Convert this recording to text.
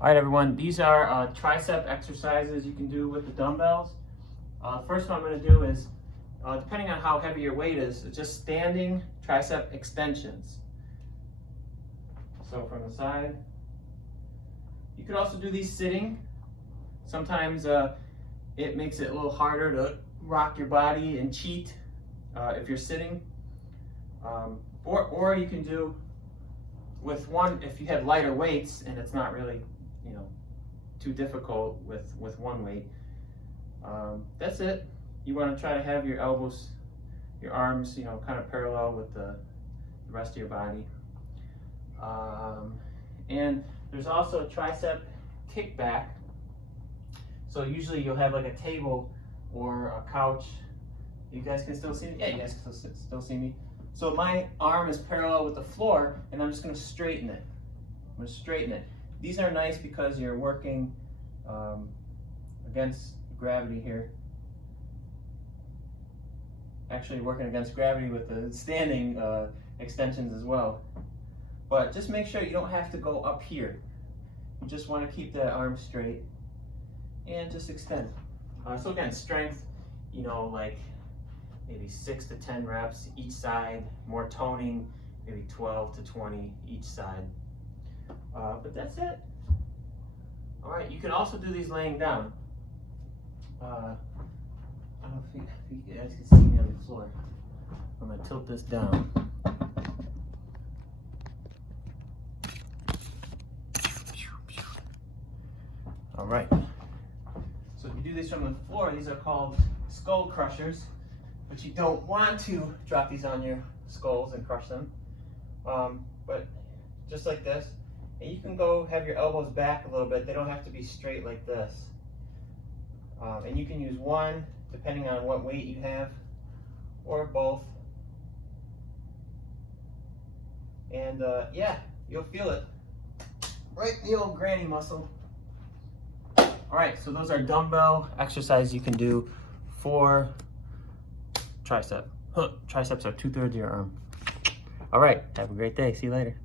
All right, everyone, these are tricep exercises you can do with the dumbbells. The first one I'm going to do is, depending on how heavy your weight is, it's just standing tricep extensions. So from the side. You could also do these sitting. Sometimes it makes it a little harder to rock your body and cheat if you're sitting. Or you can do with one, if you have lighter weights and it's not really, too difficult with one weight. That's it. You want to try to have your elbows, your arms, kind of parallel with the rest of your body. And there's also a tricep kickback. So usually you'll have like a table or a couch. You guys can still see me? Yeah, you guys can still see me. So my arm is parallel with the floor, and I'm just going to straighten it. I'm going to straighten it. These are nice because you're working against gravity here. Actually working against gravity with the standing extensions as well. But just make sure you don't have to go up here. You just want to keep that arm straight and just extend. So again, strength, like maybe 6 to 10 reps each side. More toning, maybe 12 to 20 each side. But that's it. All right, you can also do these laying down. I don't know if you guys can see me on the floor. I'm gonna tilt this down. All right. So if you do these from the floor, these are called skull crushers, but you don't want to drop these on your skulls and crush them. But just like this, and you can go have your elbows back a little bit. They don't have to be straight like this. And you can use one, depending on what weight you have, or both. And yeah, you'll feel it. Right in the old granny muscle. All right, so those are dumbbell exercises you can do for tricep. Triceps are 2/3 of your arm. All right, have a great day. See you later.